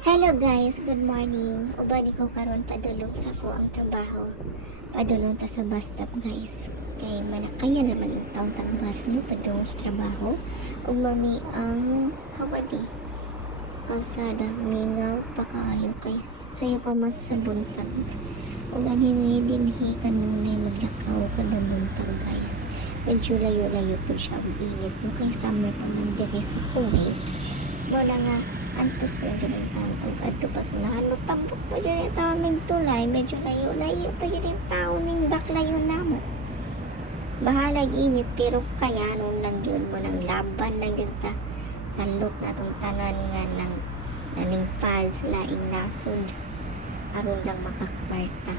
Hello guys, good morning. Ubani ko karon padulong sa ko ang trabaho. Padulong ta sa bus stop guys. Kay manakayan naman yung taon tag bus no padulong sa trabaho. Ug mami ang hawali. Kalsada mingaw pa kaayo kay sayo pa man sa buntag. Ug anhi dinhi kanunay maglakaw kada buntag guys. Medyo layo-layo po siya ang init no kay summer pa man diri sa Kuwait. Wala nga antos na dyan ang kung ato pasunahan mo tambok pa dyan yung tao ng tulay medyo layo-layo pa dyan yung tao ng baklayo na mo bahalag init pero kaya nun lang yun mo ng laban lang yun ta salot na itong tanan nga ng naning pads laing nasod aron lang makakmarta.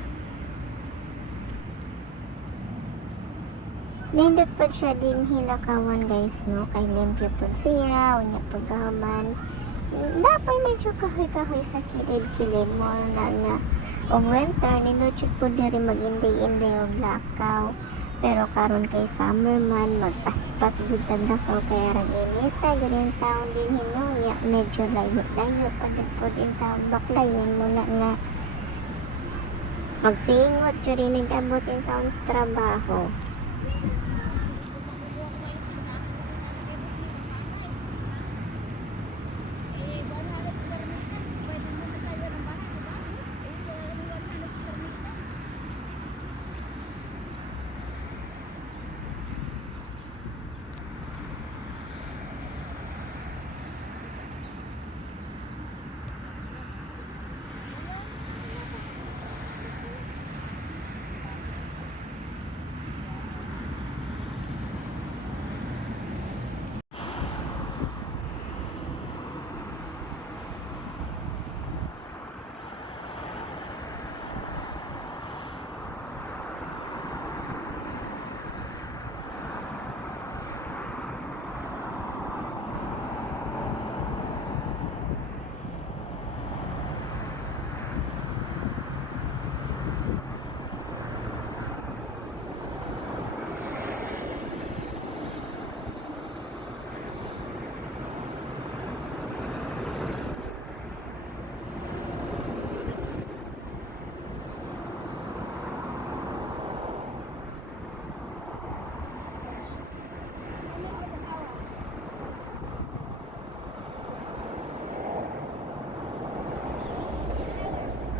Nindot pa siya din hilakawan guys no kay limpyo po siya o niya pagkaman dapat medyo kahoy-kahoy sa kilid-kilid mo na nga o winter ninuchit po diri mag-inday-inday o lakaw pero karon kay summer man magpaspas gud ang lakaw kaya rag inita ganyan taon din hinunya medyo layo-layo pagod in taon baklayon mo na nga magsingot yun rin nag-abot in taon sa trabaho.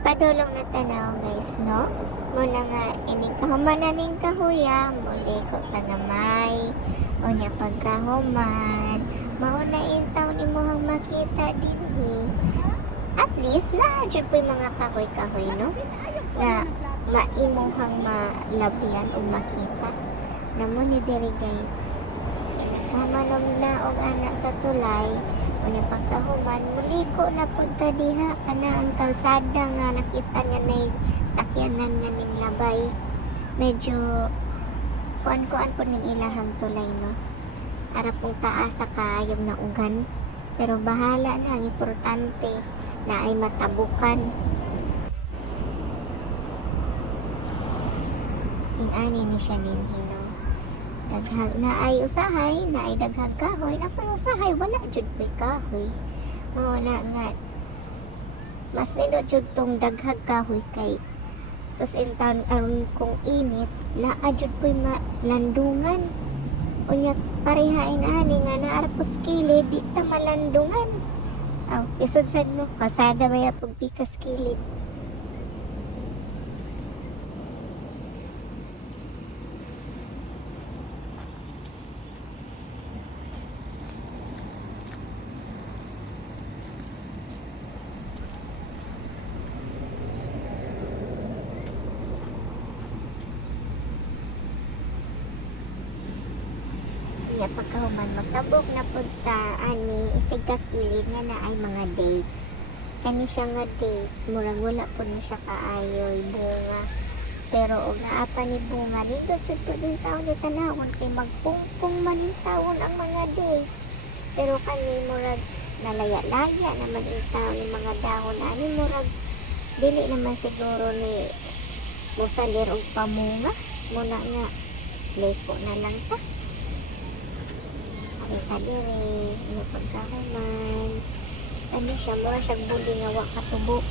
Padulong na tanaw guys no muna nga inikahuman na ning kahuya muli ko tagamay o niya pagkahuman mauna intaw ni mohang makita dinhi at least na dyan po yung mga kahoy-kahoy no nga maimuhang malabyan o makita namo ni diri guys inikahuman na og anak sa tulay una pagkahuman muliko na punta diha kana ang kalsada nga nakita niya na sakyanan nga ning labay medyo kuan-kuan po ning ilahang tulay no ara pong taas sa kaayog na ugan pero bahala na ang importante na ay matabukan ani ni siya ninhi no daghag na ay usahay na ay daghag kahoy na pang usahay wala jud koy kahoy mao na nga mas nindot jud tong daghag kahoy kay sus in town aron kung init na jud koy malandungan unya parehain ani nga naara po skilid di ta malandungan aw isod sad no kasada maya pag pikas kilid. Pagkahuman magtabok na punta ani isig kakilid nga na ay mga dates kani siya nga dates murag wala po na siya kaayoy bunga pero og naapa ni bunga nindot jud po din taon ni tanawon kay magpungpong man in taon ang mga dates pero kani murag nalaya-laya naman in taon ni mga dahon ani murag dili naman siguro ni musalir og pamunga muna nga leko na lang ta kita diri, ano pagkahuman, ano siya, mura siyang buli nga wa katubo.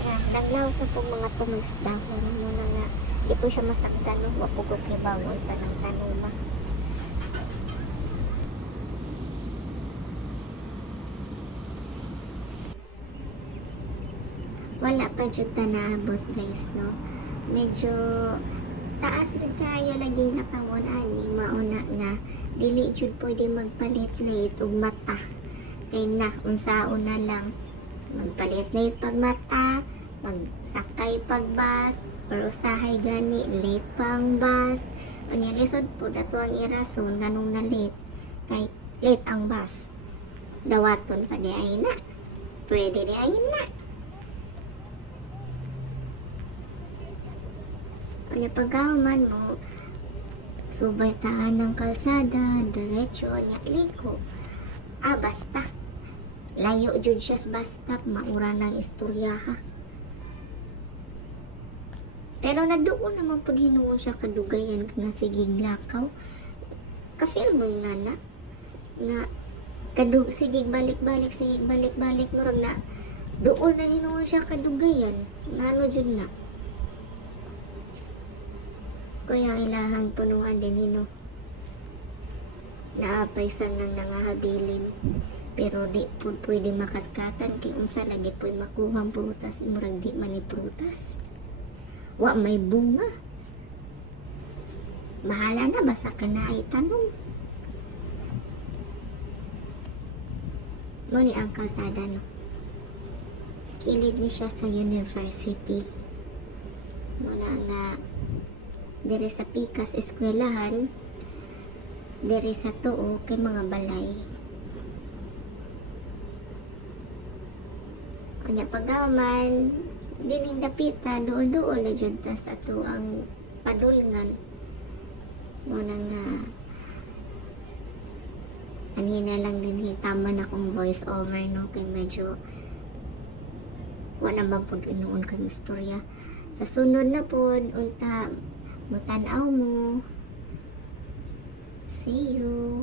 Nga, naglaos na po mga tumis dahon mo na nga. Di po siya masaktan no, wa po ko kibangon sa nang tanuma. Wala pa jud ta naabot guys no. Medyo taas yun kayo laging napangon ani mauna nga dili jud pwede magpalit-lit og mata. Kay na unsaon na lang magpalit-lit pag mata, magsakay pag bus, or usahay gani late pang bus. Unya lisod po dato ang irason nganong na late kay late ang bus. Dawaton pa di ay na. Pwede di ay na. Kanya pagkahuman mo, subay taan ng kalsada, diretso, nya liko. Basta. Layo jud siya sa basta, maura ng istorya ha. Pero naduon naman po hinuon siya kadugayan nga siging lakaw. Ka-feel mo yung nana? Nga, sigig balik-balik, murag na, doon na hinuon siya kadugayan. Ngano jud na? Kaya ilahang punuan din hino. Naapay sa nang nangahabilin. Pero di po pwede makaskatan kay unsa lagi po'y makuhang prutas murag di man ni prutas. Wa may bunga. Bahala na basta ka na ay tanong. Muni ang kalsada no. Kilid ni siya sa university. Muna nga dire sa pikas eskwelahan, dire sa tuo kay mga balay. Kanya pagaman dining dapita duol-duol na dyan ta sa to ang padulngan. Muna nga anina lang din hitaman akong voice over no kay medyo wala man pud inuon kay istorya. Sa sunod na pud unta mutanaw mo. See you.